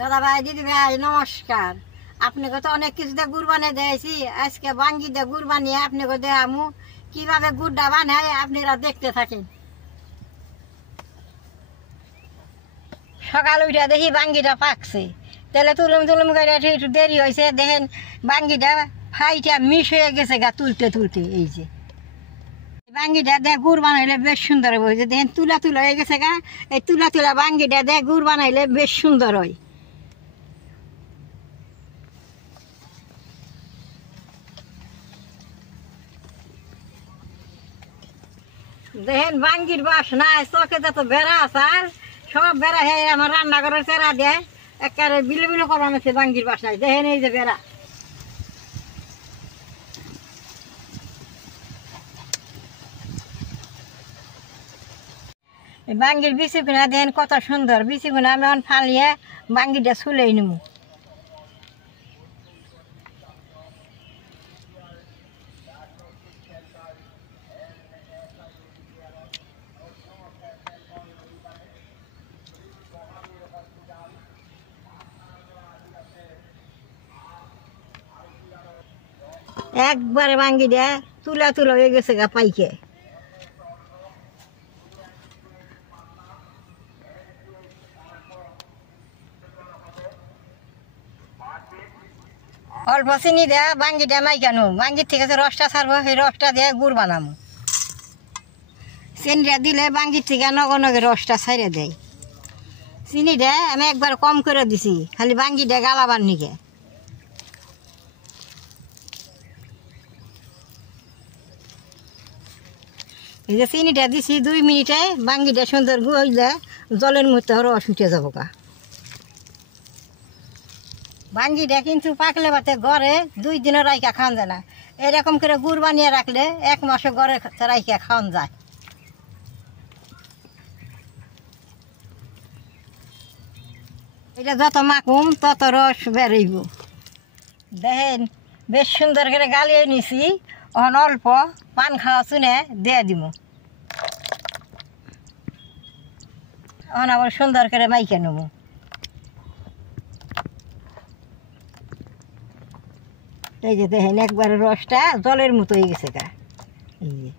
দাদা ভাই দিদি ভাই নমস্কার। আপনাকে তো অনেক কিছু দিয়ে গুড় বানিয়ে দিয়েছি, আজকে বাঙ্গি দিয়ে গুড় বানিয়ে আপনাকে দেখামু কিভাবে গুড়টা বানায়, আপনারা দেখতে থাকেন। সকাল উঠে দেখি বাঙ্গিটা পাকছে, তাহলে তুলুম তুলুম করে একটু দেরি হয়েছে, দেখেন বাঙ্গিটা ফাইটা মিশ হয়ে গেছে গা তুলতে তুলতে। এই যে বাঙ্গিটা দিয়ে গুড় বানাইলে বেশ সুন্দর হবে। দেখেন তুলা তুলা হয়ে গেছে গা, এই তুলা তুলা বাঙ্গিটা দিয়ে গুড় বানাইলে বেশ সুন্দর হয়। দেখেন বাঙ্গির বাস নাই, চোখে যত বেড়া আছে আর সব বেড়া হয়ে আমার রান্নাঘরের চেরা দেয় একেবারে বিলো বিলো করানো আছে। বাঙ্গির বাস নাই, দেখেন এই যে বেড়া। বাঙ্গির বিচিগুনা দেখেন কত সুন্দর, বিচিগুনা আমি এখন ফালিয়ে বাঙ্গিটা ছুলেই নিব। একবারে বাঙ্গিটা তুলা তুলা হয়ে গেছে গা পাইকে। অল্প চিনি দেয়া বাঙ্গিটা মাইকানো, বাঙ্গির থেকে রসটা ছাড়বো, সেই রসটা দিয়ে গুড় বানাবো। চিনিটা দিলে বাঙ্গির থেকে নগ নগে রসটা ছাইড়ে দেয়। চিনিটা আমি একবার কম করে দিছি, খালি বাঙ্গিটা গালাবার নিকে। এই যে চিনিটা দিছি 2 মিনিটে বাঙ্গিটা সুন্দর গুঁড়লে জলের মধ্যে রস উঠে যাবো গা। বাঙ্গিটা কিন্তু পাকলে বাতে ঘরে 2 দিনও রাইকা খাওয়ান যায় না, এরকম করে গুড় বানিয়ে রাখলে 1 মাসে ঘরে রাইকা খাওয়ান যায়। এটা যত মাখুম তত রস বেরোইব। দেখেন বেশ সুন্দর করে গালিয়ে নিছি, এখন অল্প পান খাওয়া চুনে দিয়ে দিব। এখন আবার সুন্দর করে মাইকে নেব। এই যে দেখেন একবারে রসটা জলের মতো হয়ে গেছে গা। এই যে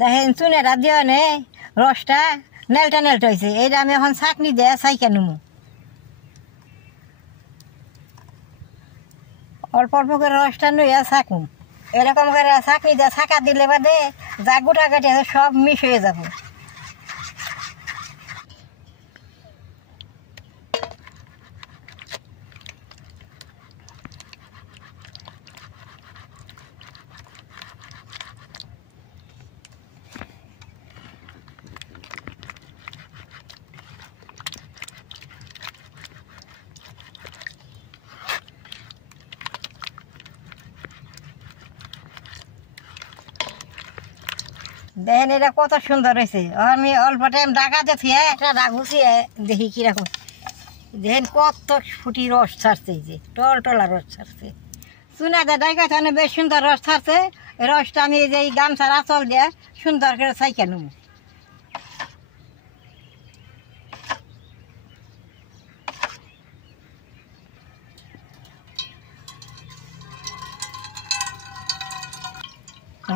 দেখেন চুনেটা দিয়ে নে রসটা নেলটা নেলটা হয়েছে। এইটা আমি এখন ছাঁকনি দিয়ে ছাইকে নেব। অল্প অল্প করে রসটা নইয়া ছাঁকুম, এরকম করে ছাঁকনি দিয়ে ছাঁকা দিলে বাদে যা গোটা কাটে সব মিশ হয়ে যাব। দেখেন এটা কত সুন্দর হয়েছে। আমি অল্প টাইম ডাকাতে থিয়ে একটা গুছিয়ে দেখি কিরকম। দেখেন কত ফুটি রস ছাড়ছে, এই যে টল টলা রস ছাড়ছে। চুনা দে ডাইকাতে বেশ সুন্দর রস ছাড়ছে। রসটা আমি এই যে গামছার আঁচল দিয়ে সুন্দর করে ছাইকে নেব।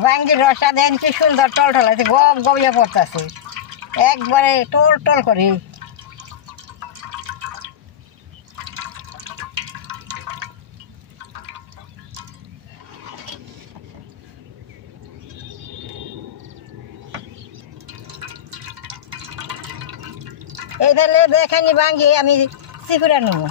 বাঙ্গির রসটা দেন কি সুন্দর টল টল আছে, গম গমিয়ে পড়তেছে একবারে টল টল করে। এই ফেলে বেখানি বাঙ্গি আমি চিকুড়া নেব।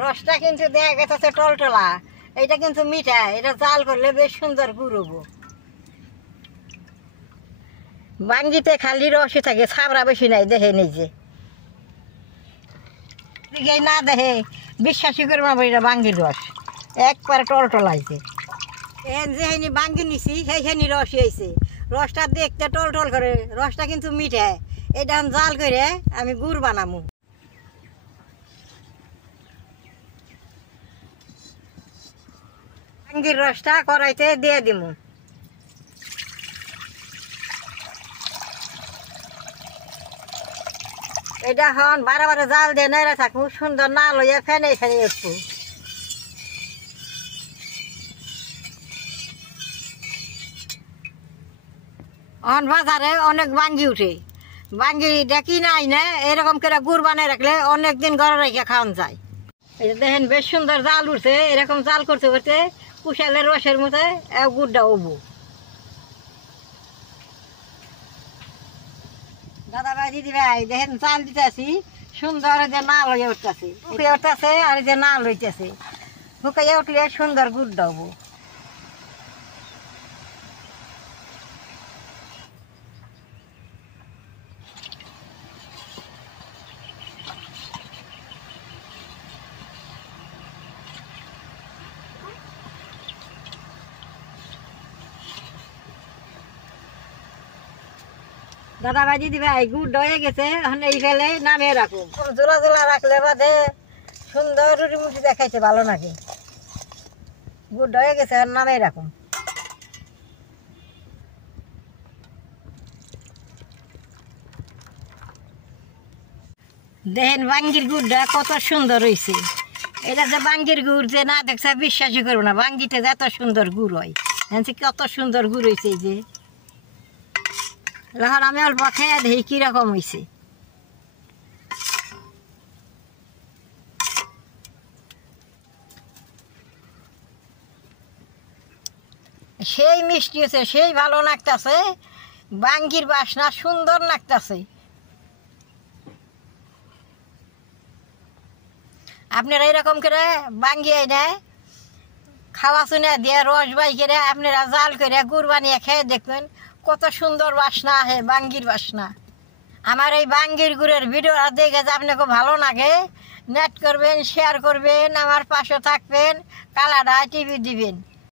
রসটা কিন্তু দেখা গেছে টলটলা, এটা কিন্তু মিঠা, এটা জাল করলে বেশ সুন্দর গুড় হবো। বাঙ্গিতে খালি রসই থাকে, ছাবড়া বেশি নাই। দেখে নিজে না দেখে বিশ্বাসই করবো এটা বাঙ্গির রস, একবারে টলটলাইছে। যেখানে বাঙ্গি নিছি সেইখানে রস হয়েছে, রসটা দেখতে টল টল করে, রসটা কিন্তু মিঠা। এটা জাল করে আমি গুড় বানাবো। বাঙ্গির রসটা কড়াইতে দিয়ে দিব। এটা এখন বারে বারে জাল দিয়ে নেড়ে থাকবো, সুন্দর না লইয়া ফেনে ফেনে একটু। এখন বাজারে অনেক বাঙ্গি উঠে, বাঙ্গি দেখি নাই না এরকম করে গুড় বানিয়ে রাখলে অনেক দিন ঘরে রেখে খাওয়ান যায়। এই যে দেখেন বেশ সুন্দর জাল উঠছে, এরকম জাল করতে করতে কুশালের রসের মধ্যে গুড়টা উবু। দাদা ভাই দিদি ভাই দেখেন জাল দিতেছি সুন্দর, যে না লইয়া উঠতেছে, উঠে উঠতেছে আর যে না লইতেছে, শুকাইয়া উঠলে সুন্দর গুড়টা উবু। দাদা ভাই দিদি ভাই গুড় হয়ে গেছে, এখন এই ফেলে নামিয়ে রাখুন। জোলা জোলা রাখলে বাদে সুন্দর রুটি মুটি দেখাইতে ভালো নাকি। গুড় হয়ে গেছে, এখন নামিয়ে রাখুন। দেখেন বাঙ্গির গুড়টা কত সুন্দর হয়েছে। এটা যে বাঙ্গির গুড় যে না দেখছে বিশ্বাসই করবো না, বাঙ্গিতে যে এত সুন্দর গুড় হয়, কত সুন্দর গুড় হয়েছে। এই যে এখন আমি অল্প খেয়ে দেখি কিরকম হয়েছে। সেই মিষ্টি আছে, সেই ভালো লাগতেছে, বাঙ্গির বাসনা সুন্দর লাগতেছে। আপনারা এরকম করে বাঙ্গি এনে খাওয়া চুনে দিয়ে রস বাই করে আপনারা জাল করে গুড় বানিয়ে খেয়ে দেখবেন কত সুন্দর বাসনা আছে, বাঙ্গির বাসনা। আমার এই বাঙ্গির গুড়ের ভিডিও দেখে যে আপনাকে ভালো লাগে, নেট করবেন, শেয়ার করবেন, আমার পাশে থাকবেন, কালাডা টিভি দিবেন।